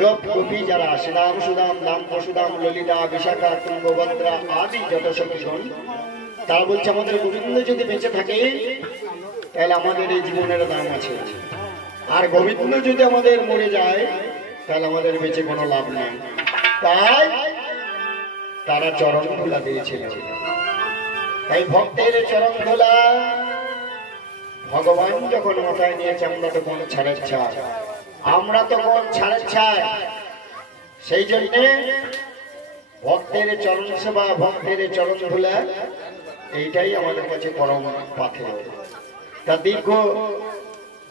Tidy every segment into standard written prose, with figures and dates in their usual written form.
গোপ গোপী যারা শ্রীরাম সুদাম দাম পশুদাম ললিতা বিশাখা তুঙ্গভদ্রা আদি যত সখীগণ, তারা বলছে আমাদের গোবিন্দ যদি বেঁচে থাকে তাহলে আমাদের এই জীবনের দাম আছে, আর গোবিন্দ যদি আমাদের মরে যায় তাহলে আমাদের বেঁচে কোনো লাভ নেই। তাই তারা চরণ ধুলা দিয়েছিল। তাই ভক্তের চরণ ধুলা ভগবান যখন মাথায় নিয়েছে, আমরা তখন ছাড়ের ছাড়, আমরা তখন ছাড়ের ছাড়। সেই জন্যে ভক্তের চরণ সেবা, ভক্তের চরণ ধুলা এইটাই আমাদের কাছে পরম পাথেয়। তা দীর্ঘ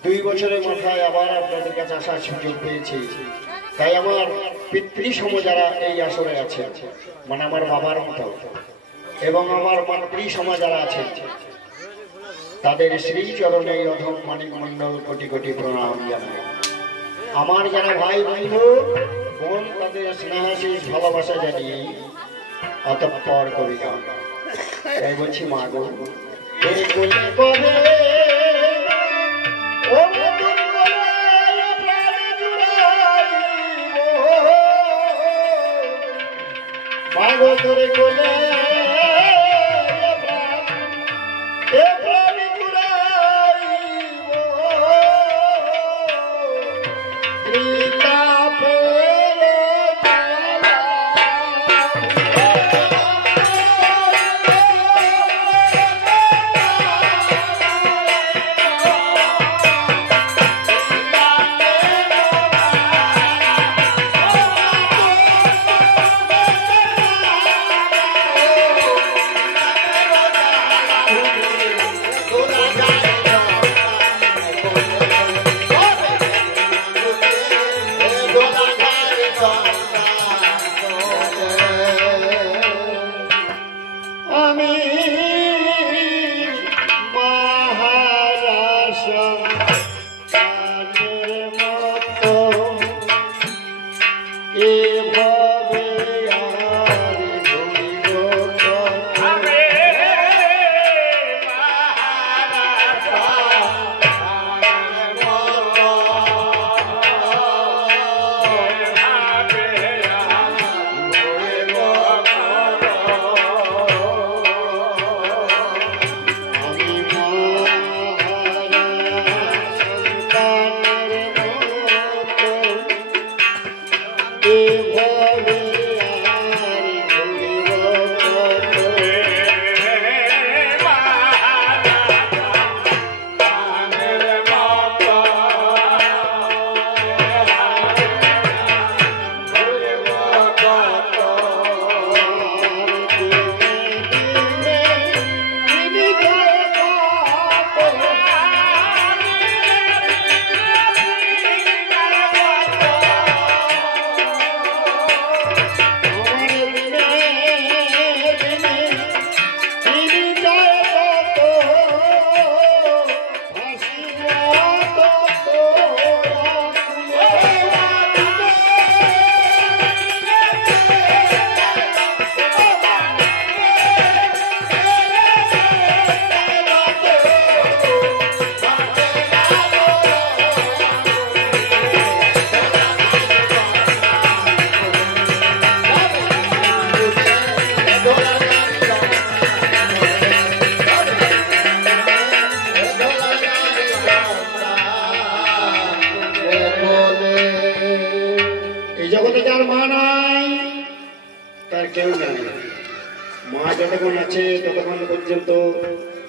2 বছরের মাথায় আবার আপনাদের কাছে আসার সুযোগ পেয়েছি। তাই আমার পিতৃসম যারা এই আসরে আছে, মানে আমার বাবার মতো, এবং আমার মাতৃসম যারা আছে, তাদের শ্রীচরণে অধম মানিক মণ্ডল কোটি কোটি প্রণাম জানাই। আমার যারা ভাই বন্ধু বোন, তাদের স্নেহাশিস ভালোবাসা জানিয়ে অতঃপর কবি গান। তাই বলছি, মা গো মাগো তোরে কোলে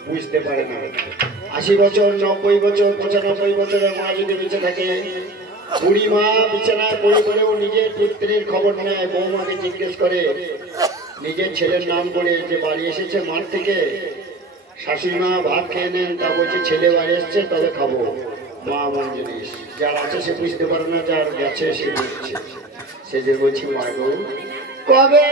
বুঝতে পারে না। 80 বছর 90 বছর 95 বছরের মা যদি বেঁচে থাকে, বুড়ি মা বিছানায় পড়ে পড়েও নিজের পুত্রের খবর নেয়, বৌমাকে জিজ্ঞেস করে, নিজের ছেলের নাম করে যে বাড়ি এসেছে মাঠ থেকে, শাশুড়ি মা ভাত খেয়ে নেন, তা বলছে ছেলে বাড়ি এসছে তবে খাবো। মা এমন জিনিস, যার আছে সে বুঝতে পারে না, যার গেছে সে বুঝছে। সে যে বলছি, মা গো কবে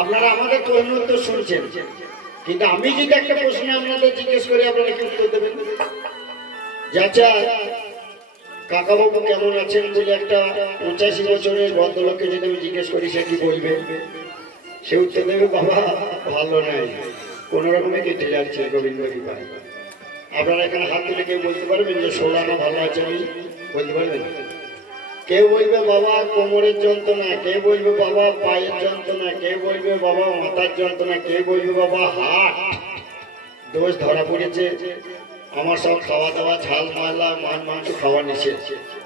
আপনারা আমাদের প্রশ্ন উত্তর শুনছেন, কিন্তু আমি যদি একটা প্রশ্ন আপনাদের জিজ্ঞেস করি আপনারা কি উত্তর দেবেন? আচ্ছা কাকাবাবু কেমন আছেন বলে একটা 85 বছরের ভদ্রলোককে যদি আমি জিজ্ঞেস করি সে কি বলবে? সে উত্তর দেবে বাবা ভালো নাই, কোন রকমে কেটে যাচ্ছে গোবিন্দ কৃপায়। আপনারা এখানে হাত তুলে কেউ বলতে পারবেন যে সোলানো ভালো আছে? আমি বলতে পারবেন? কেউ বলবে বাবা কোমরের যন্ত্রণা, কেউ বলবে বাবা পায়ের যন্ত্রণা, কেউ বলবে বাবা মাথার যন্ত্রণা, কেউ বলবে বাবা হাট দোষ ধরা পড়েছে। আমার সব খাওয়া দাওয়া ঝাল মালা মাংস খাওয়া নিষেধ,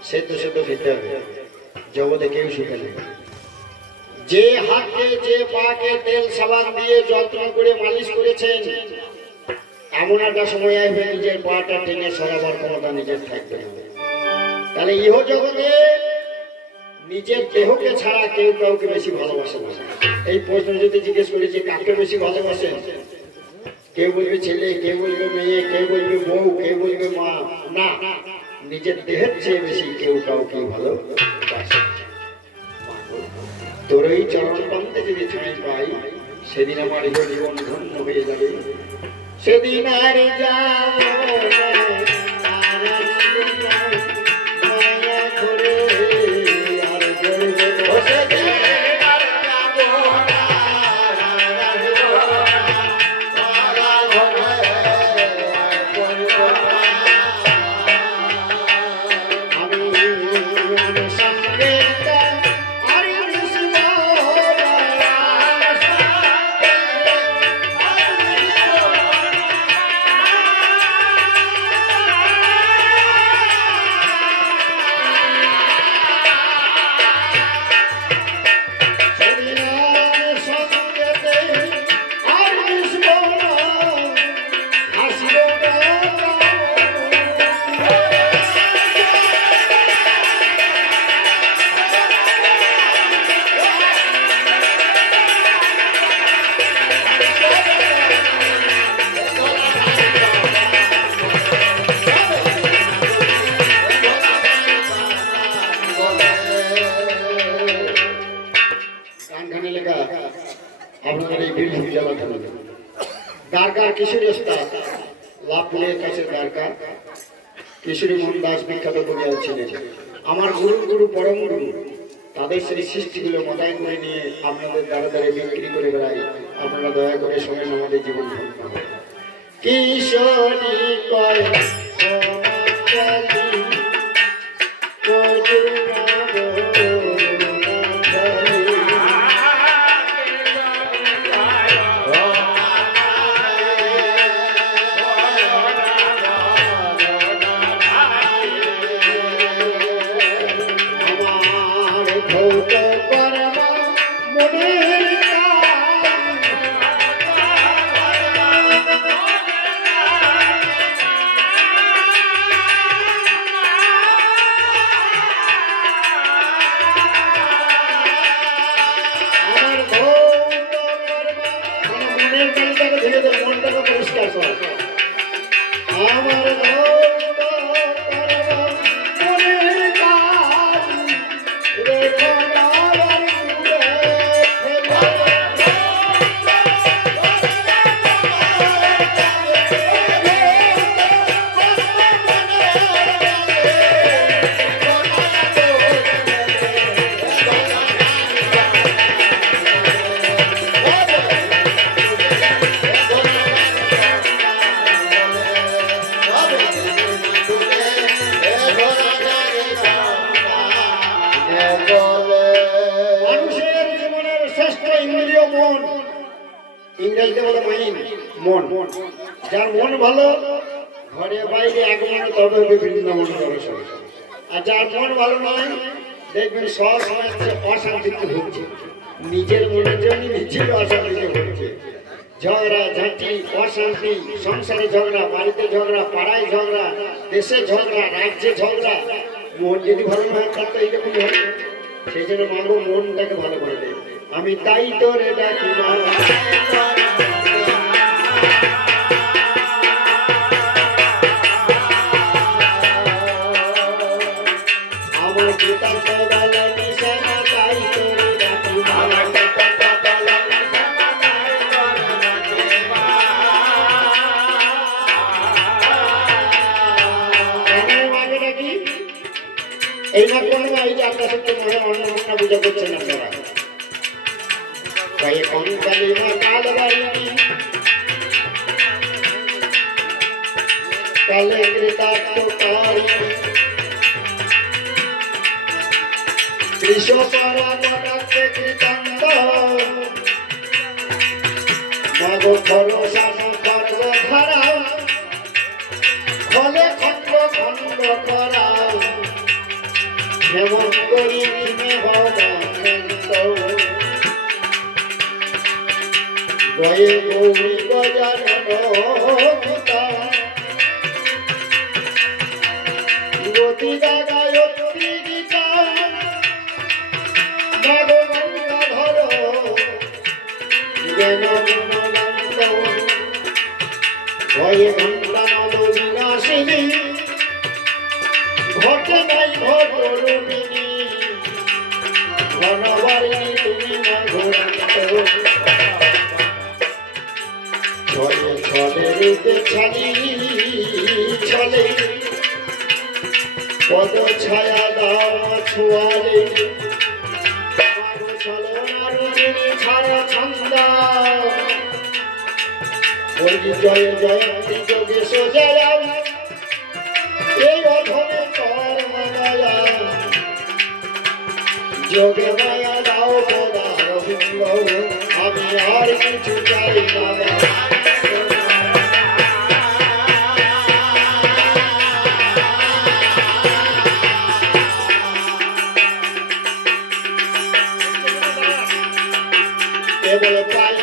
সেদ্ধ সেদ্ধ খেতে হবে, জগতে কেউ সুখে নেই। যে হাতকে যে পাকে তেল সাবান দিয়ে যত্ন করে মালিশ করেছেন, এমন একটা সময় আসবে নিজের পাটা টেনে সরাবার ক্ষমতা নিজের থাকবে না। তাহলে ইহ জগতে নিজের দেহকে ছাড়া কেউ কাউকে বেশি ভালোবাসে না। এই প্রশ্ন যদি জিজ্ঞেস করি যে কাকে বেশি ভালোবাসেন, কেউ বলবে ছেলে, কেউ বলবে মেয়ে, কেউ বলবে বউ, কেউ বলবে মা। না, নিজের দেহের চেয়ে বেশি কেউ কাউকে ভালোবাসে। তোর এই চরণ প্রান্তে যদি ছাই পাই, সেদিন আমার জীবন ধন্য হয়ে যাবে। সেদিন আর কিশোরী মোহন দাস বিখ্যাত কবিয়াল ছিলেন। আমার গুরু গুরু পরম গুরু, তাদের সেই সৃষ্টিগুলো মাথায় করে নিয়ে আপনাদের দ্বারা দ্বারা বিক্রি করে বেড়াই। আপনারা দয়া করে শোনেন আমাদের জীবন। কিশোরী কয় মন যার মন ভালো ঘরে বাইরে আগমন তবে বৃন্দাবন দর্শন। আর যার মন ভালো নয় দেখবেন সব সময় অশান্তিতে ভুগছে, নিজের মনের জন্য নিজেই অশান্তিতে ভুগছে। ঝগড়া ঝাঁটি অশান্তি, সংসারে ঝগড়া, বাড়িতে ঝগড়া, পাড়ায় ঝগড়া, দেশে ঝগড়া, রাজ্যে ঝগড়া। মন যদি ভালো নয় তার তো এইরকম হয়। সেই জন্য মাগো মনটাকে ভালো করে দেয়। আমি তাই তোরে ডাকি মা, আমার পিতা তো বলে নিশানা তাই তোরে ডাকি মা। এই না কোন এই যে আপনার সত্যি মনে অন্য ঘটনা বুঝা করছেন আপনারা। তাই কোন কালী মা কাল বাড়ি কালে কৃতার্থ কারি কৃষ্ণ পরামরাতে কৃতান্ত মগ ভরসা খর্গ ধারা ফলে খন্ড খন্ড করা যেমন করি গয়ে গৌরী গজানন পিতা গতিদা গায়ত্রী গীতা ভগবঙ্গাধর জ্ঞান গুণগন্ত গয়ে ঘণ্টানল বিনাশিনী ঘটে নাই ঘট রূপিণী ঘনবারিণী তুমি মধুরান্ত ছলে ছলে রূপে ছাড়ি ছলে পদ ছায়া দাও ছুয়ালে ছায়া ছন্দা জয় জয়ন্তী যোগেশ জয়া এই অধমে কর মায়া যোগে মায়া দাও পদার বিম্ব আমি আর কিছু চাই না। কেবল পাই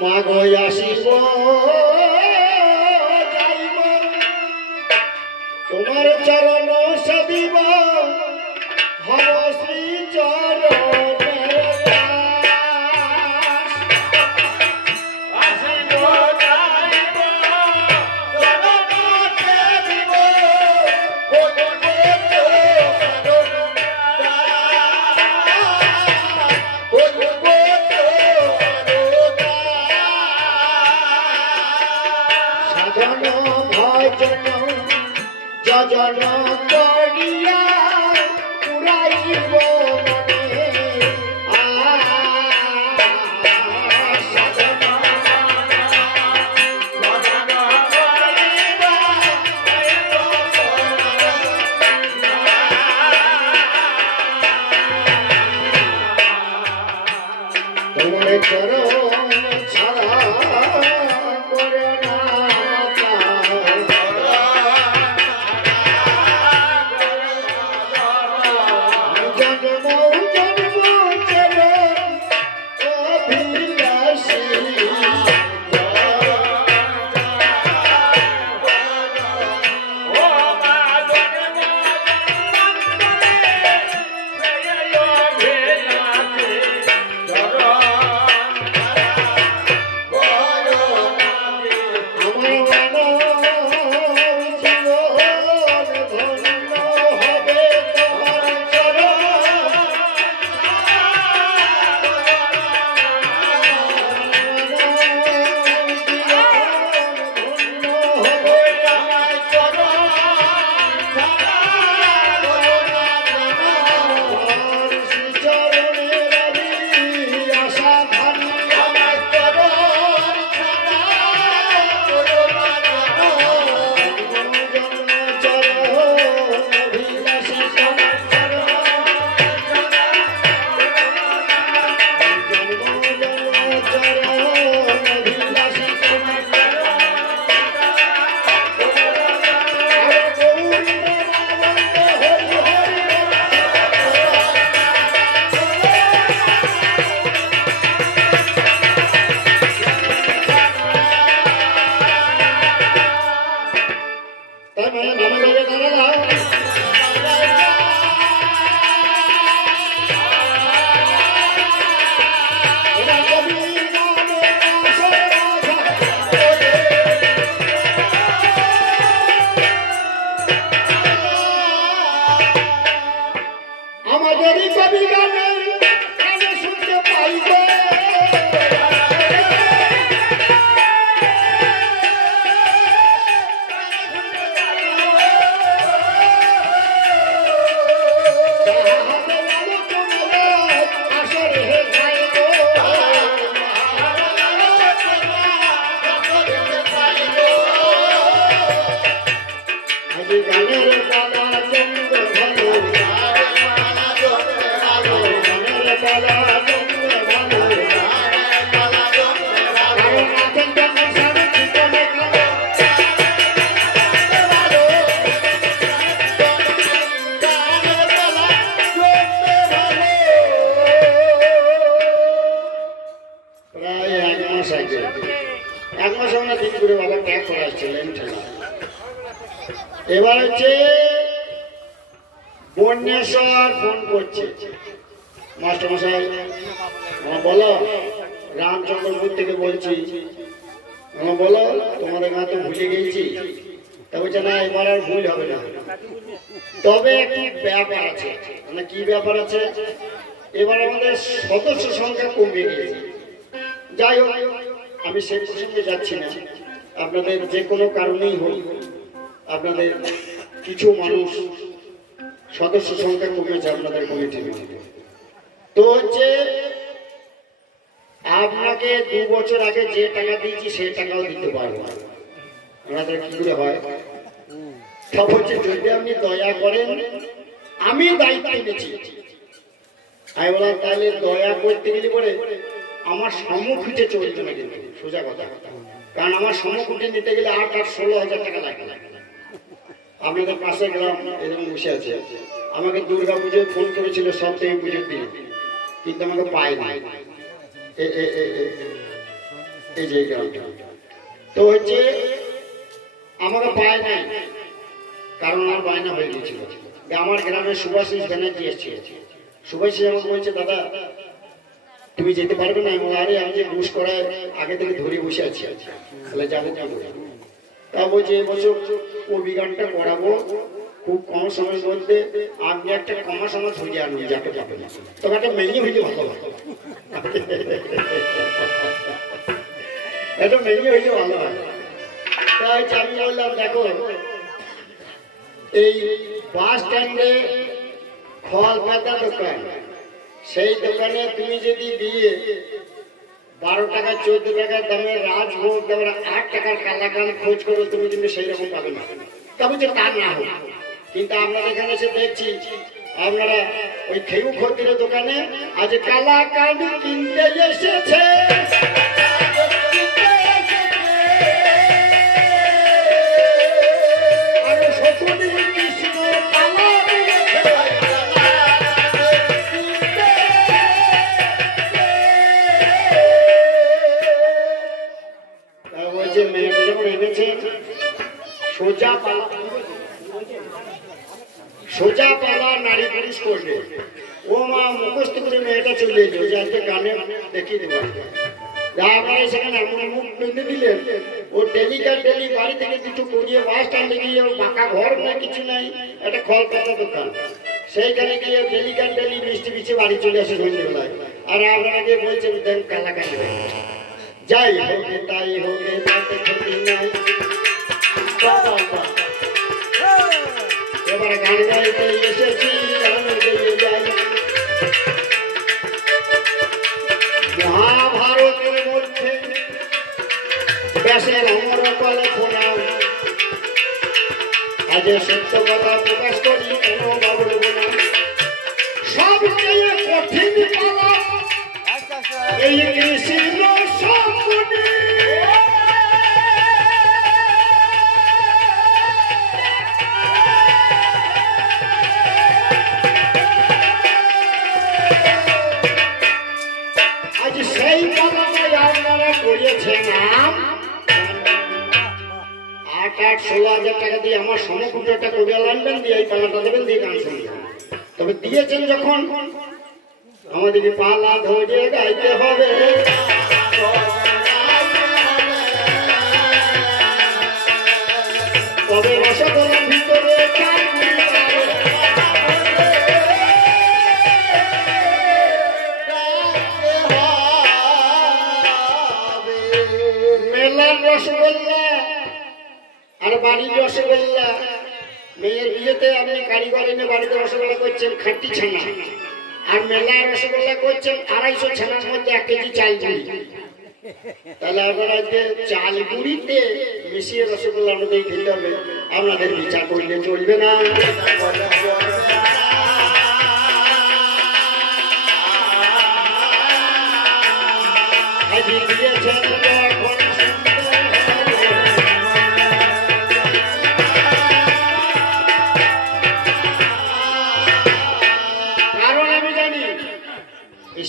মাগো আসিব যাইব তোমার চরণ সদিব হর শ্রী চরণ যজন করিয়া পুরাইব মনে তোমার চরণ ছাড়া করে না এবার হচ্ছে বন্যেশ্বর ফোন করছে, মাস্টার মশাই বলো, রামচন্দ্রপুর থেকে বলছি, বলো তোমাদের গাঁ তো ভুলে গেছি। তা বলছে না, এবার আর ভুল হবে না, তবে একটি ব্যাপার আছে। মানে কি ব্যাপার আছে? এবার আমাদের সদস্য সংখ্যা কমে গিয়েছে। যাই হোক, আমি সেই প্রসঙ্গে যাচ্ছি না। আপনাদের যে কোনো কারণেই হোক, আপনাদের কিছু মানুষ সদস্য সংখ্যা কমেছে আপনাদের কমিটির মধ্যে। তো হচ্ছে আপনাকে 2 বছর আগে যে টাকা দিয়েছি সেই টাকাও দিতে পারবো। আপনাদের কি করে হয়? তা বলছে যদি আপনি দয়া করেন, আমি দায়িত্ব নিয়েছি। আমি বললাম তাহলে দয়া করতে গেলে পরে আমার সম্মুখীতে চলতে না, কিন্তু সোজা কথা। কারণ আমার সম্মুখীতে নিতে গেলে 8-16,000 টাকা লাগে। আপনাদের পাশে গ্রাম এরকম বসে আছে, আমাকে দুর্গা পুজোয় ফোন করেছিল সপ্তমী পুজোর দিন, কিন্তু আমাকে পায় নাই। এই যে গ্রামটা তো হচ্ছে আমাকে পায় নাই, কারণ আমার বায়না হয়ে গেছিল। আমার গ্রামের সুভাষিস ব্যানার্জি এসছে। সুভাষিস আমাকে বলছে, দাদা তুমি যেতে পারবে না? এবং আরে আমি যে ঘুষ করায় আগে থেকে ধরে বসে আছি, তাহলে যাবো যাবো। তা বলছে এবছর অভিযানটা করাবো খুব কম সময়ের মধ্যে, আপনি একটা কমা সময় ধরে আনবেন যাকে যাবে না, তবে একটা মেয়ে হইলে ভালো হয়, একটা মেয়ে হইলে ভালো হয়। তাই আমি বললাম দেখো, এই বাস স্ট্যান্ডে খল পাতা দোকান, সেই দোকানে তুমি যদি দিয়ে 12 টাকা 14 টাকার দামে রাজভোগ, তারপরে 8 টাকার কালাকান খোঁজ করো, তুমি কিন্তু সেই রকম পাবে না। তা বলছে তা না হোক, কিন্তু আপনাদের এখানে এসে দেখছি আপনারা ওই খেউ খদ্দের দোকানে আজ কালাকান কিনতে এসেছে। সোজা পালা নারী পুরুষ করবে, ও মা মুখস্থ করে মেয়েটা চলে এলো, যাতে গানে দেখিয়ে দেবো। আপনারা সেখানে এমন মুখ বেঁধে দিলেন, ও ডেলিকার ডেলি বাড়ি থেকে কিছু করিয়ে বাস স্ট্যান্ডে গিয়ে, ওর পাকা ঘর নেই, কিছু নাই, একটা খল পাতা দোকান, সেইখানে গিয়ে ডেলিকার ডেলি মিষ্টি পিছিয়ে বাড়ি চলে আসে সন্ধ্যেবেলায়। আর আপনারা গিয়ে বলছেন দেন কালাকানি। যাই হোক তাই হোক, তাতে ক্ষতি নাই। এবার গান গাইতে এসেছি, গানে গেয়ে যাই। মহাভারতের মধ্যে ব্যাসের অমর কল্পনা, আজ সত্য কথা প্রকাশ করি, কেন বা বলব না। সবচেয়ে কঠিন পালা এই কৃষ্ণ সম্পূর্ণ। সেই পালাটাই আপনারা করিয়েছেন নাম 8-16,000 টাকা দিয়ে আমার সমকুটটা করে আনবেন, দিয়ে এই পালাটা দেবেন, দিয়ে গান শুনবেন। তবে দিয়েছেন যখন, আমাদেরকে পালা ধরে গাইতে হবে। তবে রসগোল্লার ভিতরে রসগোল্লা আর বাড়ির রসগোল্লা। মেয়ের বিয়েতে আপনি কারিগর এনে বাড়িতে রসগোল্লা করছেন খাঁটি ছানা, আর মেলায় রসগোল্লা করছেন 250 ছানার মধ্যে 1 কেজি চাল গুঁড়ি। তাহলে আপনারা চাল গুঁড়িতে মিশিয়ে রসগোল্লা আমাদের খেতে হবে, আপনাদের বিচার করলে চলবে না।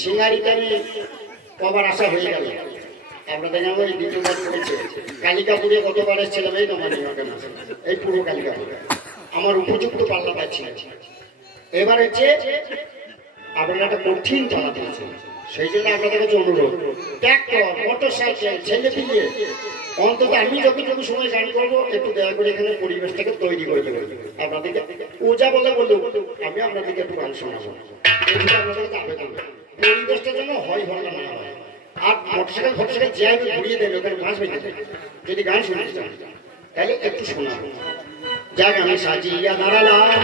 সিঙ্গারিটা নিয়ে কবার আসা হয়ে গেল, আপনাদের জানো এই দ্বিতীয়বার করেছে কালিকাপুরে কতবার এসেছিলাম এই নবান্নকে মাসে এই পুরো কালিকাপুরে আমার উপযুক্ত পাল্লা পাচ্ছি এবার হচ্ছে আপনারা একটা কঠিন চালা দিয়েছে সেই জন্য আপনাদের কাছে অনুরোধ ট্র্যাক্টর মোটর সাইকেল ছেলে পিলিয়ে অন্তত আমি যতটুকু সময় গান করবো একটু দয়া করে এখানে পরিবেশটাকে তৈরি করে দেবেন আপনাদেরকে পূজা বলে বললেও আমি আপনাদেরকে একটু গান শোনাবো আপনাদেরকে আবেদন পরিবেশটার জন্য হয় হল্লা না হয় আর মোটরসাইকেল ফটোসাইকেল যে আমি ঘুরিয়ে দেবে ওখানে মাছ বেঁধে দেবে যদি গান শুনতে চান তাহলে একটু শোনাবো যাক আমি সাজিয়া দাঁড়ালাম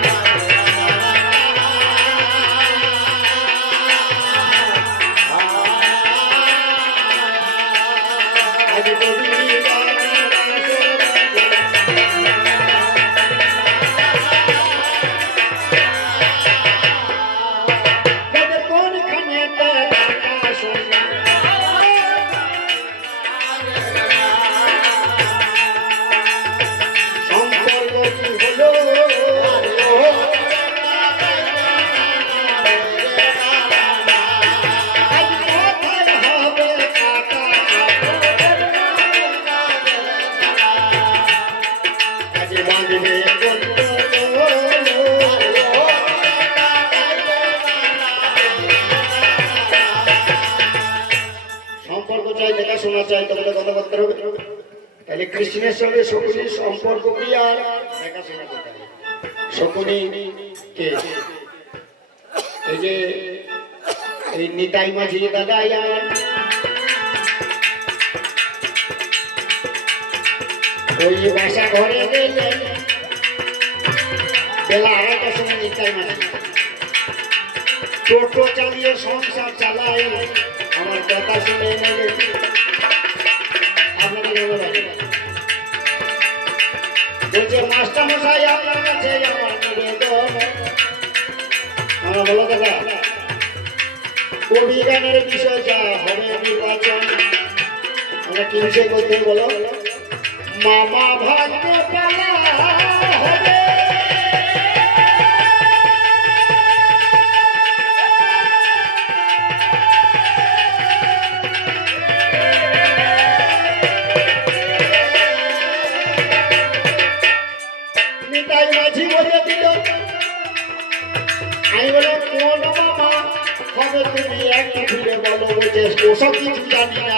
কৃষ্ণের সঙ্গে শকুনির সম্পর্ক কি আর দেখাশোনা করতে হবে শকুনি কে এই যে এই নিতাই মাঝি দাদা ওই বাসা ঘরে গেলে বেলা 2:30টার সময় নিতাই মাঝি টোটো চালিয়ে সংসার চালায় আমার কথা শুনে নেবে বলছে মাস্টার মশাই আপনার কাছে আমার নিবেদন আমরা বলো দাদা কবি গানের বিষয় যা হবে নির্বাচন আমরা কি বিষয় করতে বলো মামা ভাগ্য পালা হবে তুমি একটু ঘুরে বলো যে ওসব কিছু জানি না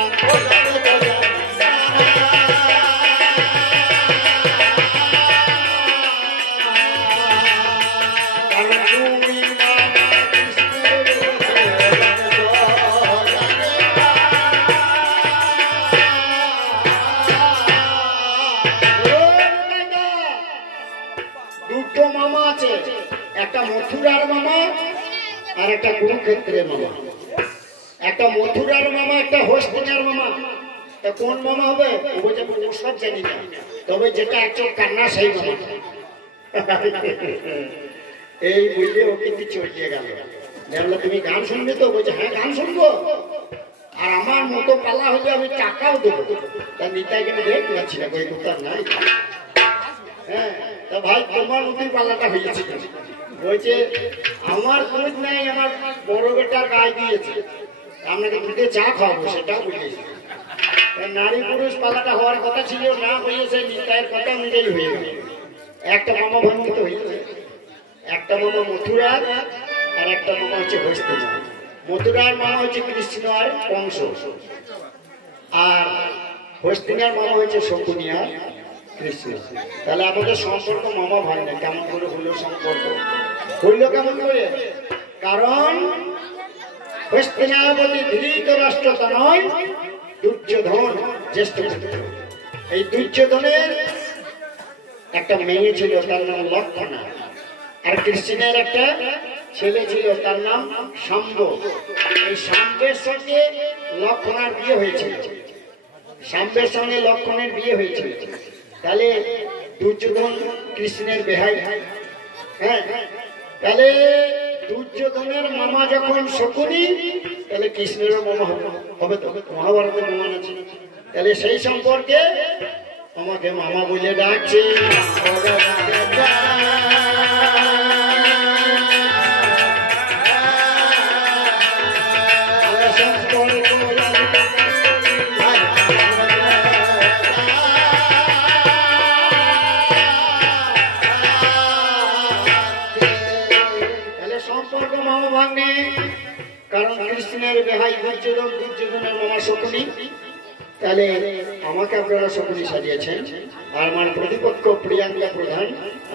দুটো মামা আছে একটা মথুরার মামা আর একটা কুরুক্ষেত্রের মামা একটা মথুরার মামা একটা হস্তিনার মামা তা কোন মামা হবে সব জানি না তবে যেটা একজন কান্না সেই মামা এই বুঝলে ও কিন্তু চলিয়ে গেল জানলে তুমি গান শুনবে তো বলছে হ্যাঁ গান শুনবো আর আমার মতো পালা হলে আমি টাকাও দেবো তা নিতাইকে আমি দেখতে পাচ্ছি না কই দোকান নাই হ্যাঁ তা ভাই তোমার নদীর পাল্লাটা হয়েছে বলছে আমার দুধ নেই আমার বড় বেটার গায়ে দিয়েছে আপনাকে দুধে চা খাওয়াবো সেটাও বুঝেছি নারী পুরুষ পালাটা হওয়ার কথা ছিল না হয়েছে নিতাইয়ের কথা অনুযায়ী হয়ে গেল একটা মামা বন্ধুতে হয়েছে একটা মামা মথুরার আর একটা মামা হচ্ছে হস্তিনা মথুরার মামা হচ্ছে কৃষ্ণ আর কংস আর হস্তিনার মামা হচ্ছে শকুনি আর কৃষ্ণ তাহলে আমাদের সম্পর্ক মামা ভাই না কেমন করে হলো সম্পর্ক হইল কেমন করে কারণ হস্তিনাবতী ধৃতরাষ্ট্র নয় দুর্যোধন জ্যেষ্ঠ পুত্র এই দুর্যোধনের একটা মেয়ে ছিল তার নাম লক্ষণা আর কৃষ্ণের একটা ছেলে ছিল তার নাম শাম্ব এই শাম্বের সঙ্গে লক্ষণার বিয়ে হয়েছিল শাম্বের সঙ্গে লক্ষণের বিয়ে হয়েছিল তাহলে দুর্যোধন কৃষ্ণের বেহাই হ্যাঁ তাহলে দুর্যোধনের মামা যখন শকুনি তাহলে কৃষ্ণেরও মামা হবে তো মহাভারতের প্রমাণ আছে তাহলে সেই সম্পর্কে আমাকে মামা বলে ডাকছে সম্পর্ক মামা ভাগ্নে, কারণ কৃষ্ণের বেহাই দুর্যোধন, দুর্যোধনের মামা শকুনি, তাহলে আমাকে আপনারা শকুনি সাজিয়েছেন। আর আমার প্রতিপক্ষ প্রিয়াঙ্কা প্রধান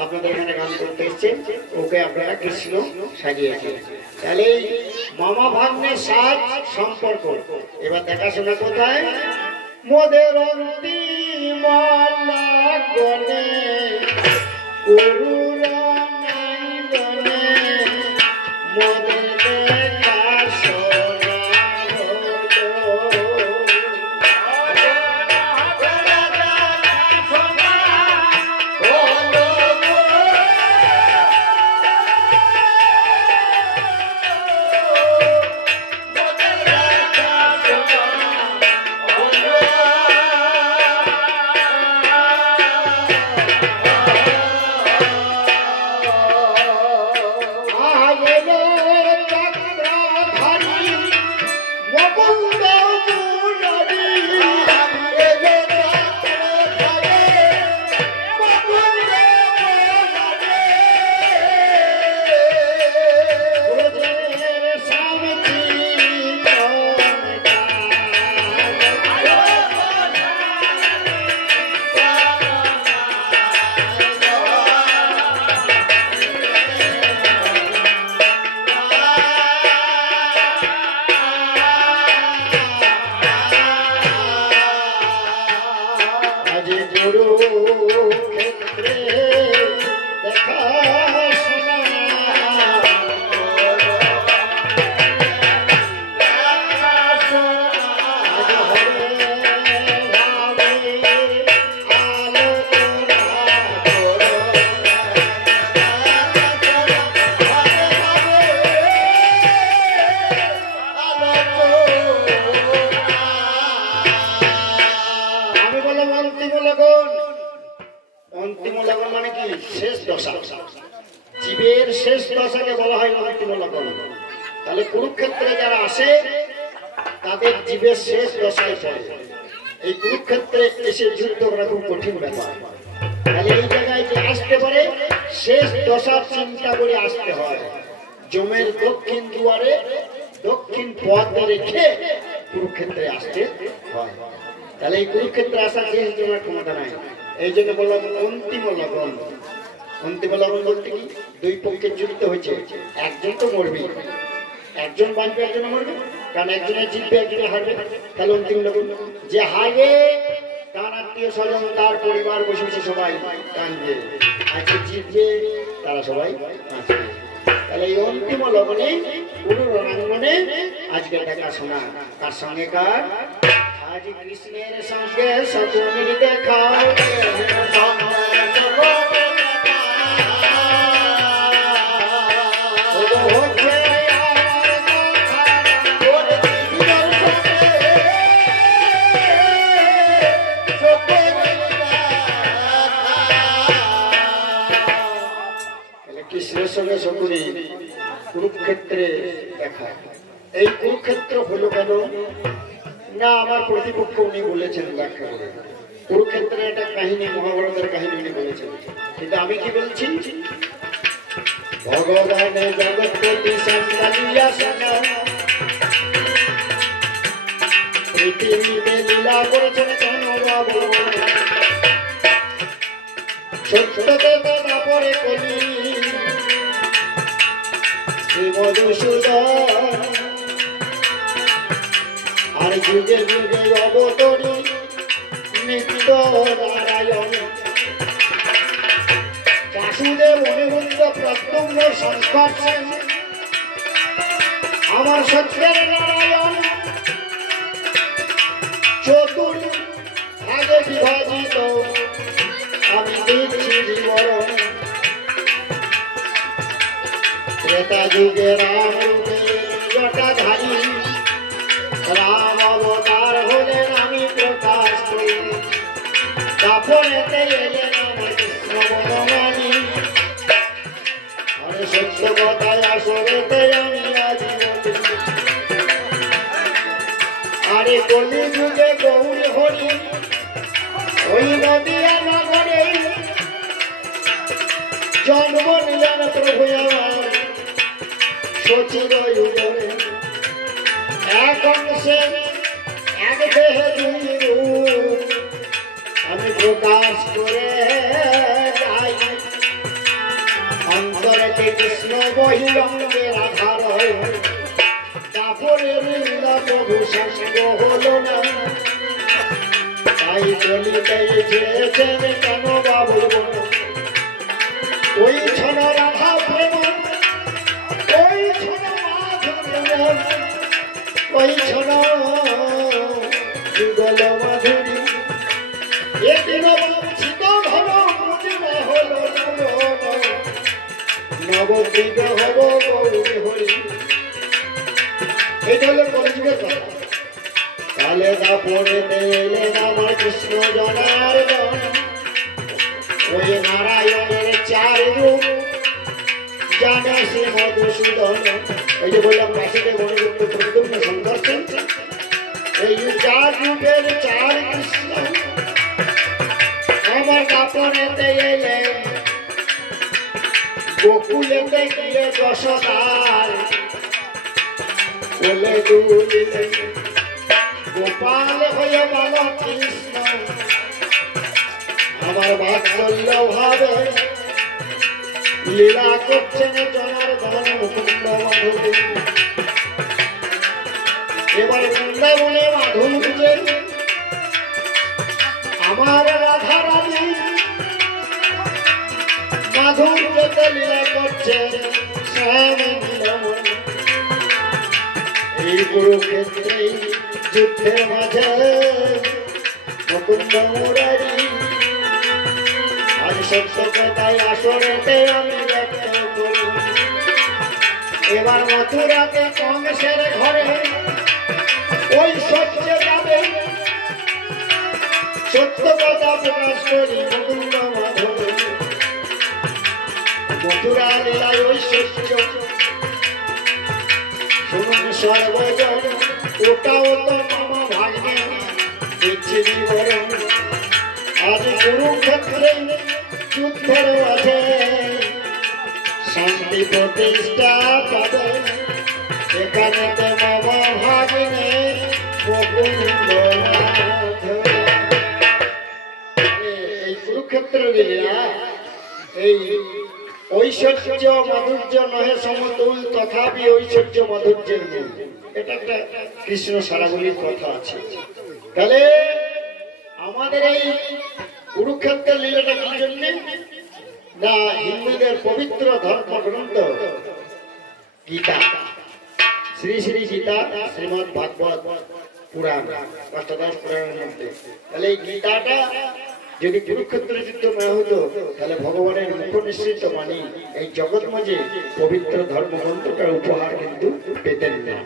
আপনাদের এখানে গান করতে এসছেন, ওকে আপনারা কৃষ্ণ সাজিয়েছেন। তাহলে মামা ভাগ্নের সাজ সম্পর্ক এবার দেখাশোনা কোথায়? মোদের অন্তিম গনে মোদের জীবের শেষ দশাকে বলা হয় অন্তিম লগন। তাহলে কুরুক্ষেত্রে যারা আসে তাদের জীবের শেষ দশায় পড়ে। এই কুরুক্ষেত্রে এসে যুদ্ধ করা খুব কঠিন ব্যাপার। তাহলে এই জায়গায় যে আসতে পারে শেষ দশার চিন্তা করে আসতে হয়। জমের দক্ষিণ দুয়ারে দক্ষিণ পথ রেখে কুরুক্ষেত্রে আসতে হয়। তাহলে এই কুরুক্ষেত্রে আসার শেষ জমের ক্ষমতা নাই। এই জন্য বললাম অন্তিম লগন। অন্তিম লগন বলতে কি? দুই পক্ষের যুদ্ধ হয়েছে, একজন তো মরবে, একজন বাঁচবে একজন মরবে, কারণ একজনের জিতবে একজনের হারবে। তাহলে অন্তিম লগন। যে হারবে তার আত্মীয় স্বজন তার পরিবার বসে বসে সবাই কাঁদবে, আর যে জিতবে তারা সবাই নাচবে। তাহলে এই অন্তিম লগনে পুরো রণাঙ্গনে আজকে দেখাশোনা তার সঙ্গে কার? আজ কৃষ্ণের সঙ্গে শকুনির দেখা কৃষ্ণের সঙ্গে শকুনি কুরুক্ষেত্রে দেখা। এই কুরুক্ষেত্র হলো কেন না? আমার প্রতিপক্ষ উনি বলেছেন ব্যাখ্যা করে। কুরুক্ষেত্রের একটা কাহিনী, মহাভারতের কাহিনী উনি বলেছেন, কিন্তু আমি কি বলছি? ভগবানে জগৎপতি সন্তালিয়া সনা পৃথিবীতে লীলা করেছেন সত্যতে না পরে কলি শ্রী মধুসূদন আর যুগে যুগে অবতরী নিত্য নারায়ণ বাসুদেব অনিরুদ্ধ প্রদ্যুম্ন সংস্পর্শন আমার সত্যের নারায়ণ চতুর ভাগে বিভাজিত আমি দিচ্ছি বিবরণ। ত্রেতা যুগে রাম রূপে জটাধারী রাম অবতার হলেন আমি প্রকাশ করি, তারপরেতে এলেন আমার কৃষ্ণ বনমালী। আরে সত্য কথায় আসরেতে আমি আজি বলি, আরে কলি যুগে গৌর হরি ওই নদিয়া নগরে জন্ম নিলেন প্রভু আমার সচির উদরে এক অংশে এক দেহে দুই রূপ আমি প্রকাশ করে যাই অন্তরেতে কৃষ্ণ বহিরঙ্গে রাধার কাপড়ের লীলা প্রভু শাসক হলো না তাই বলিতে চেয়েছেন কেন বা বলব না ওই ছন রাধা প্রেম ওই ছন মাধুরী ওই ছন যুগল মাধুরী এদিন বঞ্চিত ঘন বুঝবে হলো নবদ্বীপ হব গৌরী হরি এটা হলো কলিযুগের কথা কালে দাপড়ে এলেন আমার কৃষ্ণ জনার্দন ওই নারায়ণের চার রূপ জানে সে মধুসূদন ওই যে বললাম কাশীতে গণযুক্ত প্রদ্যুম্ন সংঘর্ষণ এই চার রূপের চার কৃষ্ণ আমার দাপড়েতে এলেন গোকুলেতে গিয়ে যশোদার কোলে দুলিলেন গোপাল হয়ে বল কৃষ্ণ আমার বাৎসল্য ভাবে লীলা করছেন জনার্দন মুকুন্দ মাধবী এবার বৃন্দাবনে মাধুর্যে আমার রাধা রানী মাধুর্যতে লীলা করছে শ্যাম নীলমণি এই কুরুক্ষেত্রে যুদ্ধের মাঝে মুকুন্দ মুরারি আজ সত্য কথায় আসরেতে আমি ব্যক্ত করি এবার মথুরাতে কংসের ঘরে ওই সত্য যাবে সত্য কথা প্রকাশ করি মুকুন্দ মাধব মথুরা লীলায় ওই সত্য শুনুন সর্বজন ওটাও তো মামা ভাগ্নে দিচ্ছে বিবরণ আজ কুরুক্ষেত্রে যুদ্ধের মাঝে শান্তি প্রতিষ্ঠা পাবে এখানে তো মামা ভাগ্নে মুকুন্দ এই কুরুক্ষেত্রের লীলা এই ঐশ্বর্য মাধুর্য নহে সমতুল তথাপি ঐশ্বর্য মাধুর্যের মূল এটা একটা কৃষ্ণ সারাগুলির কথা আছে তাহলে আমাদের এই কুরুক্ষেত্রের লীলাটা কি জন্য না হিন্দুদের পবিত্র ধর্মগ্রন্থ গীতা শ্রী শ্রী গীতা শ্রীমদ ভাগবত পুরাণ অষ্টাদশ পুরাণের মধ্যে তাহলে এই গীতাটা যদি কুরুক্ষেত্র যুদ্ধ না হতো তাহলে ভগবানের মুখ নিশ্চিত মানি এই জগৎ মাঝে পবিত্র ধর্মগ্রন্থটার উপহার কিন্তু পেতেন না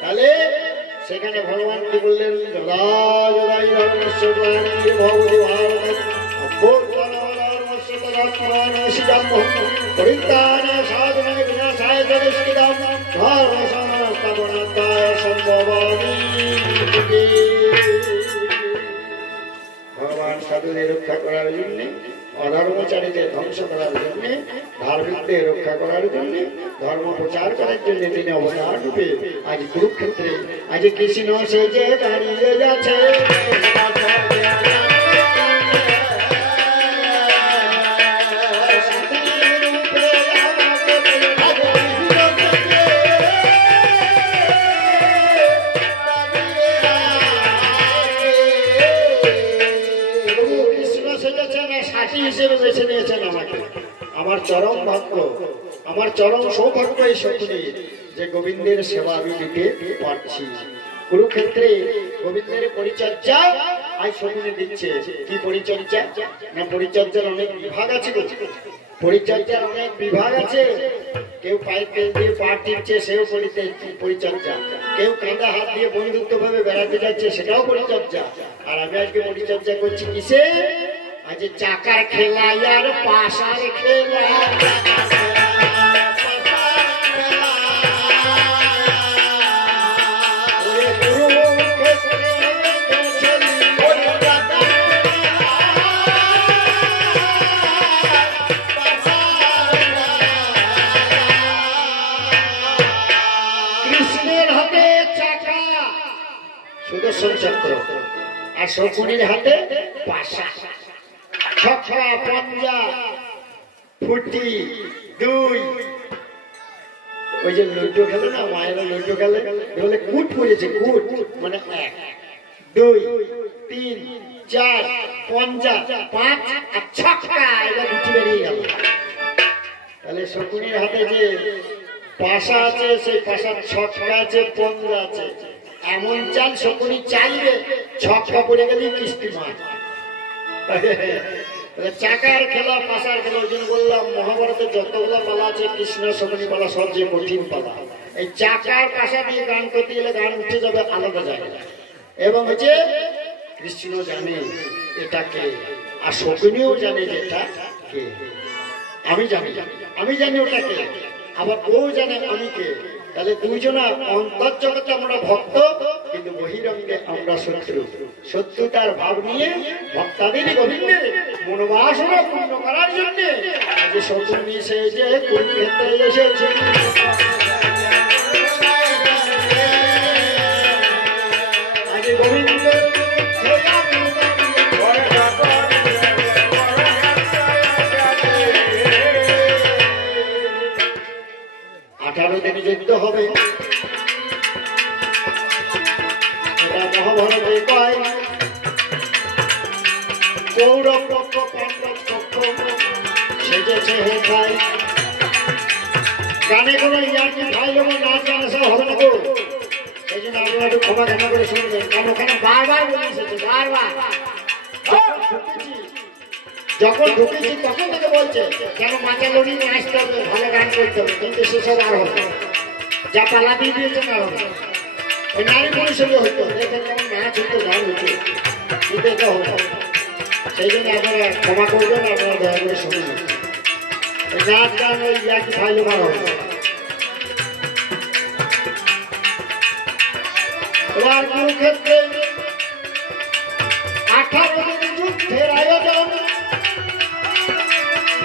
তাহলে সেখানে ভগবান কি বললেন ভগবান সাধুদের রক্ষা করার জন্য অধর্মচারীদের ধ্বংস করার জন্য ধার্মিকদের রক্ষা করার জন্য ধর্ম প্রচার করার জন্য তিনি অবতার রূপে আজ কুরুক্ষেত্রে আজ কৃষ্ণ সেজে দাঁড়িয়ে যাচ্ছে হিসেবে বেছে নিয়েছেন আমাকে আমার চরম ভাগ্য আমার চরম সৌভাগ্য এই সত্যি যে গোবিন্দের সেবা আমি দিতে পারছি কুরুক্ষেত্রে গোবিন্দের পরিচর্যা আজ সত্যি দিচ্ছে কি পরিচর্যা না পরিচর্যার অনেক বিভাগ আছে পরিচর্যার অনেক বিভাগ আছে কেউ পায়ের তেল দিয়ে পা টিপছে সেও পরিচর্যা কেউ কাঁধে হাত দিয়ে বন্ধুত্ব ভাবে বেড়াতে যাচ্ছে সেটাও পরিচর্যা আর আমি আজকে পরিচর্যা করছি কিসে আজ চাকার খেলা আর পাশার খেলা সুদর্শন চক্র, আর শকুনির হাতে পাশা, ছক্কা, পঞ্জা, ফুটি, দুই। ওই যে লুডো খেলে না, মায়েরা লুডো খেলে, বলে কুট পড়েছে, কুট মানে 1 2 3 4 পঞ্জা 5 আর ছক্কা, এটা গুটি বেরিয়ে গেল। তাহলে শকুনির হাতে যে পাশা আছে, সেই পাশার ছক্কা আছে, পঞ্জা আছে, এমন চাল শকুনি চাইবে, ছক্কা পড়ে গেলেই কিস্তি মার। চাকার খেলা, পাশার খেলা। ওই জন্য বললাম মহাভারতে যতগুলো পালা আছে, কৃষ্ণ শকুনি পালা সবচেয়ে কঠিন পালা। এই চাকার পাশা দিয়ে গান করতে গেলে গান উঠে যাবে আলাদা জায়গায়। এবং হচ্ছে কৃষ্ণ জানে এটাকে, আর শকুনিও জানে যে এটা কে। আমি জানি ওটাকে, আবার ও জানে আমি কে। তাহলে দুইজনা অন্তর জগতে আমরা ভক্ত, কিন্তু বহিরঙ্গে আমরা শত্রু। শত্রুতার ভাব নিয়ে ভক্তাদের গোবিন্দের মনোবাসনা পূর্ণ করার জন্য আজ শকুনি সে যে কুরুক্ষেত্রে এসেছে। আজ গোবিন্দের 18 দিন যুদ্ধ হবে, এটা মহাভারতে কয়। কৌরব পক্ষ, পাণ্ডব পক্ষ সেজেছে হে ভাই। গানে কোনো ইয়ার্কি ভাই এবং নাচ গান সব হবে না গো, সেই জন্য আপনারা একটু ক্ষমা ঘানা করে শুনবেন। কারণ ওখানে বারবার বলে এসেছে, বারবার যখন ঢুকেছি তখন থেকে বলছে কেন মাচালুনি নাচতে হবে, ভালো গান করতে হবে, কিন্তু সেসব আর হবে যা পালা দিয়ে দিয়েছে না হবে। ওই নারী পুরুষেরও হতো, দেখেন যেমন নাচ হতো, গান হতো, কিন্তু এটা হতো। সেই জন্য আপনারা ক্ষমা করবেন, আপনারা দয়া করে শুনবেন। নাচ গান ওই একই ভাইলো বার হবে। এবার কুরুক্ষেত্রে 18 দিন যুদ্ধের আয়োজন।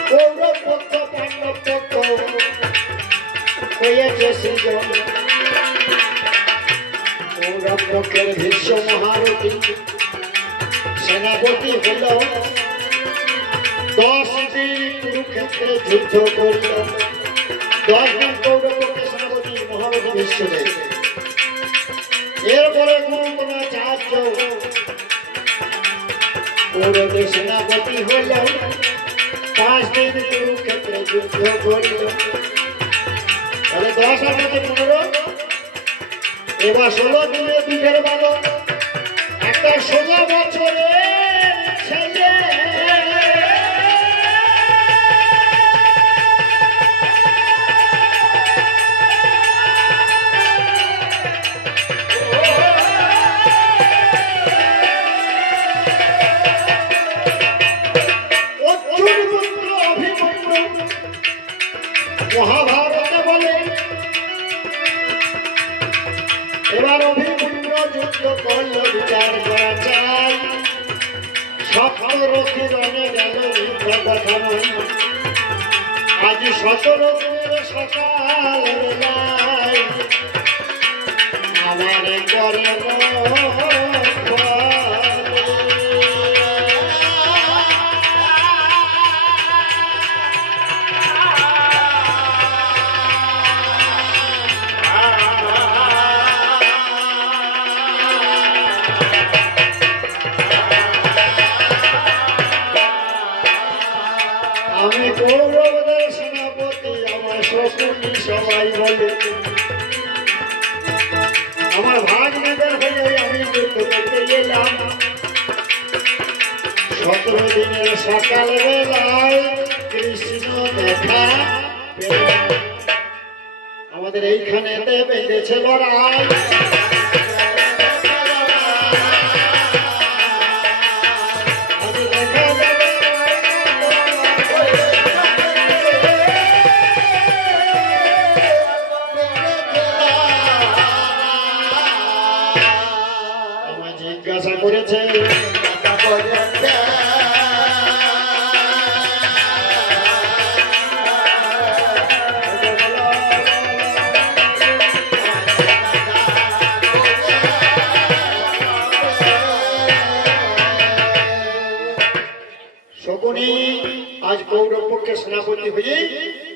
কৌরব পক্ষ, পাণ্ডব পক্ষ হয়েছে সৃজন। কৌরব পক্ষের ভীষ্ম মহারথী সেনাপতি হল। 10 দিন কুরুক্ষেত্রে যুদ্ধ করিল। 10 দিন কৌরব পক্ষের সেনাপতি মহারথী ভীষ্মদেব। এরপরে গুরুদ্রোণাচার্য কৌরবের সেনাপতি হল। 5 দিন কুরুক্ষেত্রে যুদ্ধ করিল। তাহলে 10 আর 15, এবার 16 দিনে দুধের বালো। একটা 16 বছরের ছেলে মহাভারতে বলে। এবার অভিমন্যু যুদ্ধ করল, বিচার করা চাই। সপ্তরথী রণে গেল মিথ্যা কথা নয়। আজ 17 দিনের সকাল বেলায় আমার করে আমি কৌরবদের সেনাপতি, আমার শকুনি সবাই বলে। আমার ভাগ্নেদের হয়ে আমি যুদ্ধ করতে গেলাম। 17 দিনের সকাল বেলায় কৃষ্ণ দেখা পেল। আমাদের এইখানে বেঁধেছে লড়াই। জিজ্ঞাসা করেছে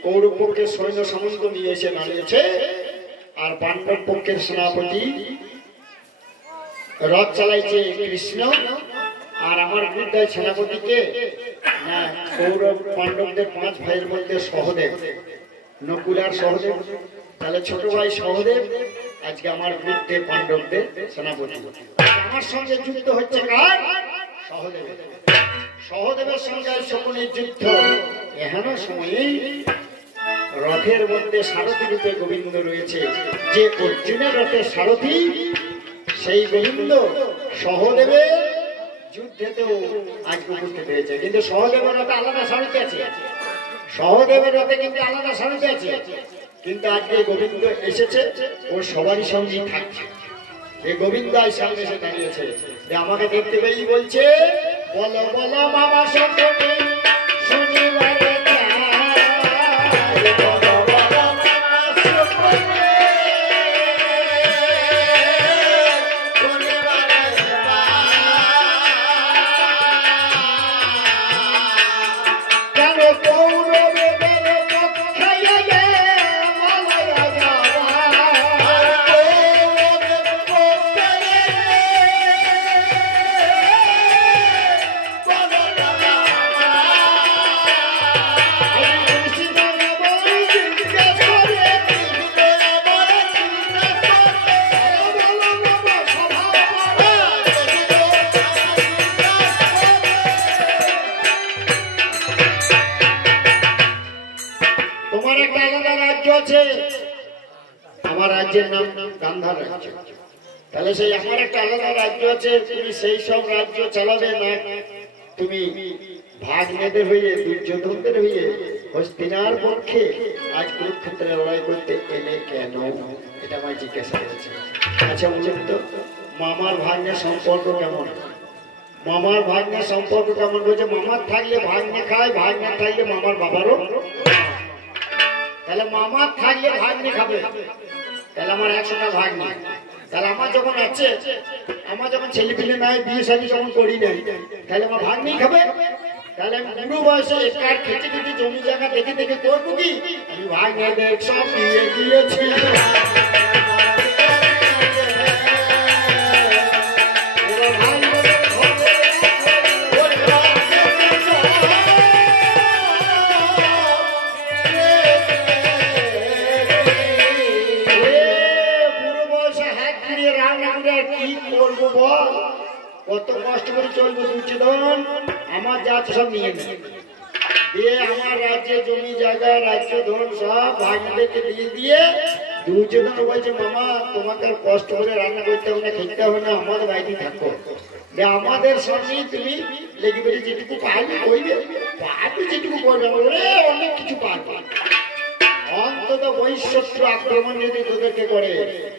কৌরব পক্ষের সৈন্য সামন্ত নিয়ে এসে দাঁড়িয়েছে, আর পাণ্ডব পক্ষের সেনাপতি রথ চালাইছে কৃষ্ণ, আর আমার বিরুদ্ধে সেনাপতিকে না কৌরব পাণ্ডবদের 5 ভাইয়ের মধ্যে সহদেব, নকুল আর সহদেব। তাহলে ছোট ভাই সহদেব আজকে আমার বিরুদ্ধে পাণ্ডবদের সেনাপতি। আমার সঙ্গে যুদ্ধ হচ্ছে কার? সহদেবের। সহদেবের সঙ্গে শকুনির যুদ্ধ। এহেন সময়ে রথের মধ্যে সারথি রূপে গোবিন্দ রয়েছে, যে অর্জুনের রথের সারথি সেই গোবিন্দ সহদেবের যুদ্ধেতেও আজকে উপস্থিত হয়েছে। কিন্তু সহদেবের রথে আলাদা সারথি আছে, সহদেবের রথে কিন্তু আলাদা সারথি আছে, কিন্তু আজকে গোবিন্দ এসেছে, ও সবারই সঙ্গেই থাকছে। এই গোবিন্দ সামনে এসে দাঁড়িয়েছে, আমাকে দেখতে পেয়েই বলছে, বলো বলো বাবা শঙ্করী শুনিবার আমার রাজ্যের নাম গান্ধার রাজ্য। তাহলে সেই আমার একটা আলাদা রাজ্য আছে, তুমি সেই সব রাজ্য চালাবে না, তুমি ভাগ্নেদের হইয়ে দুর্যোধনদের হইয়ে হস্তিনার পক্ষে আজ কুরুক্ষেত্রে লড়াই করতে এলে কেন? এটা আমায় জিজ্ঞাসা করেছে। আচ্ছা বলুন তো, মামার ভাগ্নের সম্পর্ক কেমন? মামার ভাগ্নের সম্পর্ক কেমন? বলছে মামার থাকলে ভাগ্নে খায়, ভাগ্নে থাকলে মামার বাবারও। তাহলে মামার থাকলে ভাগ্নে খাবে, তাহলে আমার 100টা ভাগ্নে। তাহলে আমার যখন আছে, আমার যখন ছেলে পিলে নাই, বিয়ে শাদী যখন করি নাই, তাহলে আমার ভাগ্নেই খাবে। তাহলে আমি বুড়ো বয়সে একার খেতে খেতে জমি জায়গা দেখে দেখে করবো কি? আমি ভাগ্নেদের সব দিয়ে দিয়েছি। কত কষ্ট করে চলবো দুর্যোধন, আমার যা সব নিয়ে দিয়ে আমার রাজ্যে জমি জায়গা রাজ্য ধন সব ভাগ্যদেরকে দিয়ে দিয়ে দুর্যোধন বলছে, মামা তোমাকে আর কষ্ট করে রান্না করতে হবে না, খেতে হবে না, আমাদের বাড়িতে থাকো, আমাদের সঙ্গে তুমি লেগে পেরে যেটুকু পারবি করবে, পারবি যেটুকু করবে, অনেক কিছু পারবো। অন্তত বহিঃশত্রু আক্রমণ যদি তোদেরকে করে,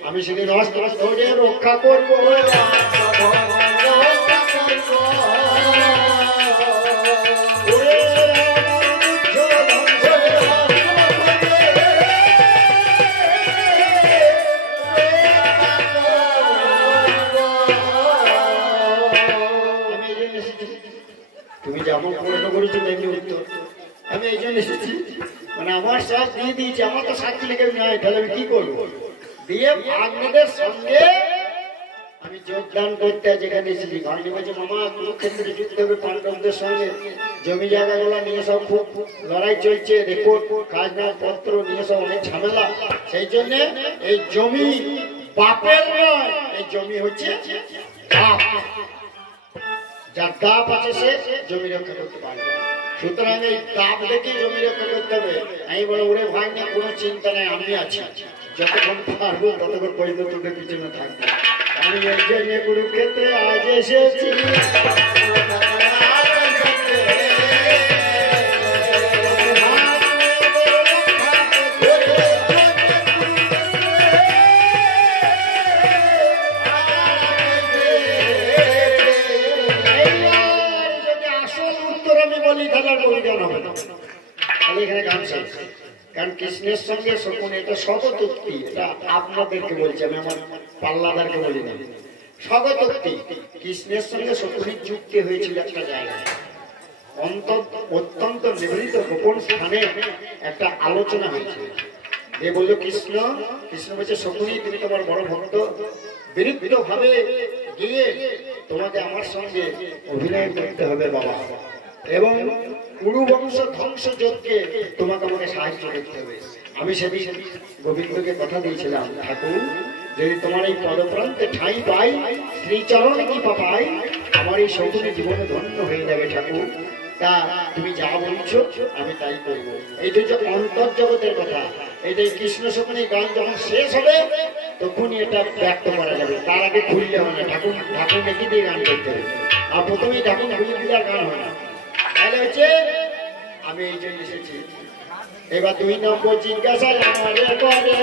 আমি সেদিন অস্ত্র ধরে রক্ষা করবো। তুমি যেমন প্রশ্ন করেছো তেমনি উত্তর। আমি এই জন্য এসেছি, মানে আমার সব দিয়ে দিয়েছি, আমার তো সাক্ষী লেগে নেয়, তাহলে আমি কি করবো? দিয়ে ভাগ্নেদের সঙ্গে আমি যোগদান করতে যেখানে এসেছি। ভাগ্নে বলছে, মামা কুরুক্ষেত্রে যুদ্ধ হবে পাণ্ডবদের সঙ্গে, জমি জায়গাগুলো নিয়ে সব খুব লড়াই চলছে, রেকর্ড কাজনার পত্র নিয়ে সব অনেক ঝামেলা, সেই জন্য এই জমি বাপের নয়, এই জমি হচ্ছে বাপ। যার দাপ আছে সে জমি রক্ষা করতে পারবে, সুতরাং এই দাপ দেখে জমি রক্ষা করতে হবে। আমি বলো, ওরে ভাই না, কোনো চিন্তা নেই, আমি আছি, যতক্ষণ পারবো ততক্ষণ পর্যন্ত তোদের পিছনে থাকবে। আমি এই জন্য কুরুক্ষেত্রে আজ এসেছি। কারণ কৃষ্ণের সঙ্গে শকুন এটা স্বগতোক্তি, এটা আপনাদেরকে বলছি, আমি আমার পাল্লাদারকে বলি না। স্বগতোক্তি, কৃষ্ণের সঙ্গে শকুনের যুক্তি হয়েছিল একটা জায়গায়, অত্যন্ত নিভৃত গোপন স্থানে একটা আলোচনা হয়েছে। যে বললো কৃষ্ণ বলছে শকুনি তুমি তোমার বড় ভক্ত, বিরুদ্ধ ভাবে গিয়ে তোমাকে আমার সঙ্গে অভিনয় করতে হবে বাবা, এবং কুরু বংশ ধ্বংস যজ্ঞে তোমাকে আমাকে সাহায্য করতে হবে। আমি সেদিন গোবিন্দকে কথা দিয়েছিলাম, ঠাকুর যদি তোমার এই পদপ্রান্তে ঠাঁই পাই, শ্রীচরণ কি পাই, আমার এই শকুনি জীবনে ধন্য হয়ে যাবে ঠাকুর। তা তুমি যা বলছো আমি তাই করবো। এই যে অন্তর্জগতের কথা, এটাই কৃষ্ণ শকুনি গান যখন শেষ হবে তখনই এটা ব্যক্ত করা যাবে, তার আগে খুললে হবে না। ঠাকুর নাকি দিয়ে গান করতে হবে, আর প্রথমেই ঠাকুর খুলে দিলে আর গান হয় না। তাহলে হচ্ছে আমি এই জন্য এসেছি। এবার 2 নম্বর জিজ্ঞাসা আমারে করে,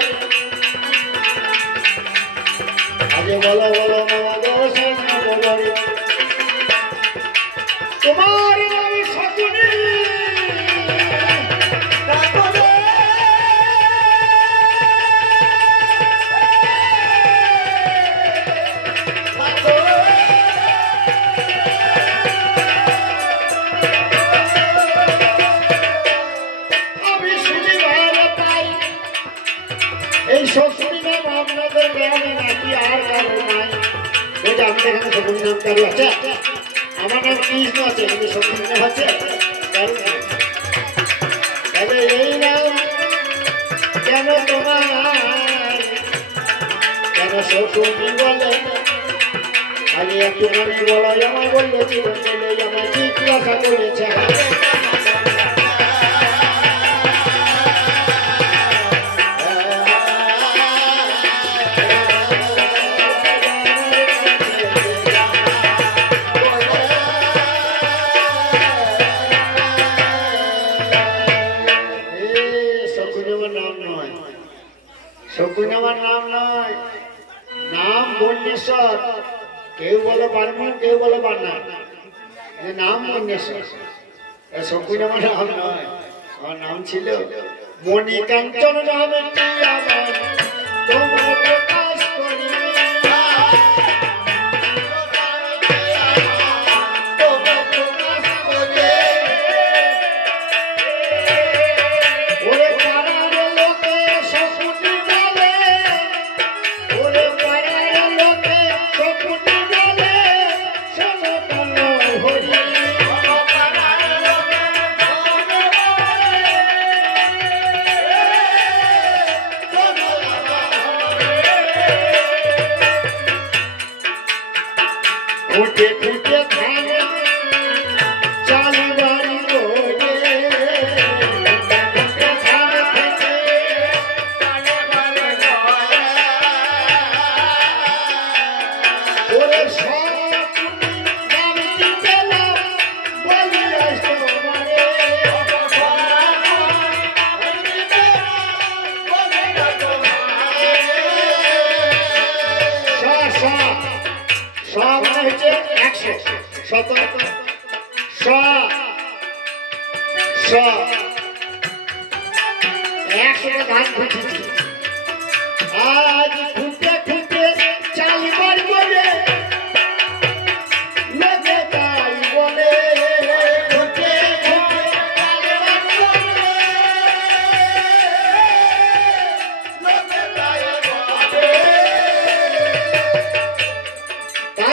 আগে বলো বলো তোমার আমি শকুনি এই শকুনি নাম আপনাদের গ্রামে নাকি আর কারো নাই? বলছে আমি এখানে শকুনি নাম কারো আছে? আমার নাম কৃষ্ণ আছে, কিন্তু শকুনি নাম আছে কারো নাই। তাহলে এই নাম কেন তোমার, কেন শকুনি বলে? আগে একটুখানি বলাই আমায় বললো জীবন বলে আমায় জিজ্ঞাসা করেছে। শকুনি আমার নাম নয়, নাম বন্যেশ্বর। কেউ বলো বার্মন, কেউ বলো বান্না, নাম বন্যেশ্বর। শকুনি আমার নাম নয়, আমার নাম ছিল মণিকাঞ্চন নামে প্রকাশ করি। ফুটে ফুটে ধানে চালি বাড়ি করে, ওরে শকুনি নামটি পেলাম বলিয়া তোমারে। সব হচ্ছে 100 ধান খুঁজেছি,